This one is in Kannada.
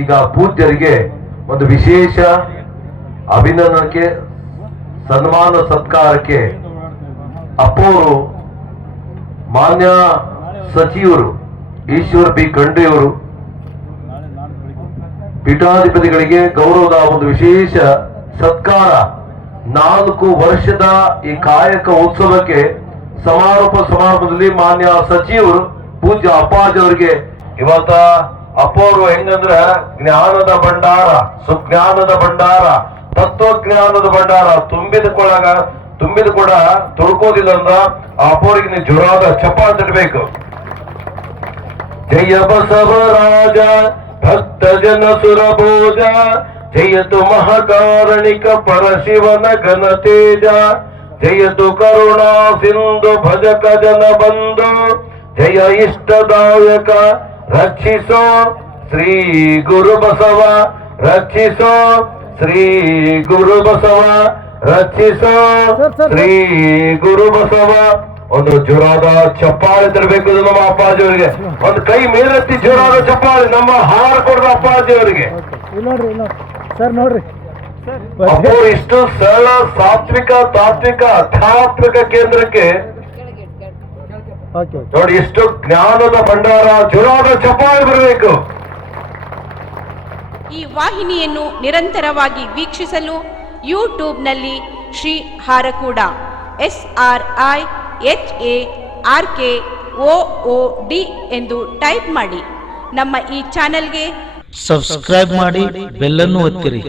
ಈಗ ಪೂಜ್ಯರಿಗೆ ಒಂದು ವಿಶೇಷ ಅಭಿನಂದನೆಗೆ ಸನ್ಮಾನ ಸತ್ಕಾರಕ್ಕೆ ಅಪ್ಪವರು ಮಾನ್ಯ ಸಚಿವರು ಈಶ್ವರ ಬಿ ಖಂಡ್ರೆಯವರು ಪೀಠಾಧಿಪತಿಗಳಿಗೆ ಗೌರವದ ಒಂದು ವಿಶೇಷ ಸತ್ಕಾರ 4 ವರ್ಷದ ಈ ಕಾಯಕ ಉತ್ಸವಕ್ಕೆ ಸಮಾರಂಭದಲ್ಲಿ ಮಾನ್ಯ ಸಚಿವರು ಪೂಜ್ಯ ಅಪ್ಪಾಜಿಯವರಿಗೆ ಇವತ್ತ ಅಪ್ಪವರು ಹೆಂಗಂದ್ರ ಜ್ಞಾನದ ಭಂಡಾರ, ಸುಜ್ಞಾನದ ಭಂಡಾರ, ತತ್ವಜ್ಞಾನದ ಭಂಡಾರ ತುಂಬಿದ ಕೂಡ ತುಳ್ಕೋದಿಲ್ಲ ಅಂದ ಅಪ್ಪವರಿಗೆ ನೀವು ಜೋರಾದ ಚಪ್ಪಾಳೆ ತಟ್ಟಬೇಕು. ಜಯ ಬಸವರಾಜ ಭಕ್ತ ಜನ ಸುರಭೋಜ ಜಯತು ಮಹಾಕಾರಣಿಕ ಪರಶಿವನ ಘನ ತೇಜ ಜಯತು ಕರುಣಾ ಸಿಂಧು ಭಜಕ ಜನ ಬಂಧು ಜಯ ಇಷ್ಟದಾಯಕ ರಕ್ಷಿಸೋ ಶ್ರೀ ಗುರು ಬಸವ ರಕ್ಷಿಸೋ ಶ್ರೀ ಗುರು ಬಸವ ರಕ್ಷಿಸೋ ಶ್ರೀ ಗುರು ಬಸವ. ಒಂದು ಜೋರಾದ ಚಪ್ಪಾಳೆ ತರಬೇಕು ನಮ್ಮ ಅಪ್ಪಾಜಿಯವರಿಗೆ. ಒಂದು ಕೈ ಮೇಲೆತ್ತಿ ಜೋರಾದ ಚಪ್ಪಾಳೆ ನಮ್ಮ ಹಾರ ಕೊಡದ ಅಪ್ಪಾಜಿಯವರಿಗೆ. ಅಪ್ಪು ಇಷ್ಟು ಸರಳ ಸಾತ್ವಿಕ ತಾತ್ವಿಕ ಆಧ್ಯಾತ್ಮಿಕ ಕೇಂದ್ರಕ್ಕೆ ನೋಡಿ ಎಷ್ಟು ಜ್ಞಾನದ ಭಂಡಾರ, ಜೋರಾದ ಚಪ್ಪಾಳೆ ಬರಬೇಕು. ಈ ವಾಹಿನಿಯನ್ನು ನಿರಂತರವಾಗಿ ವೀಕ್ಷಿಸಲು ಯೂಟ್ಯೂಬ್ನಲ್ಲಿ ಶ್ರೀ ಹಾರಕೂಡ SRIHARKOOD ಎಂದು ಟೈಪ್ ಮಾಡಿ. ನಮ್ಮ ಈ ಚಾನೆಲ್ಗೆ ಸಬ್ಸ್ಕ್ರೈಬ್ ಮಾಡಿ, ಬೆಲ್ ಅನ್ನು ಒತ್ತಿರಿ.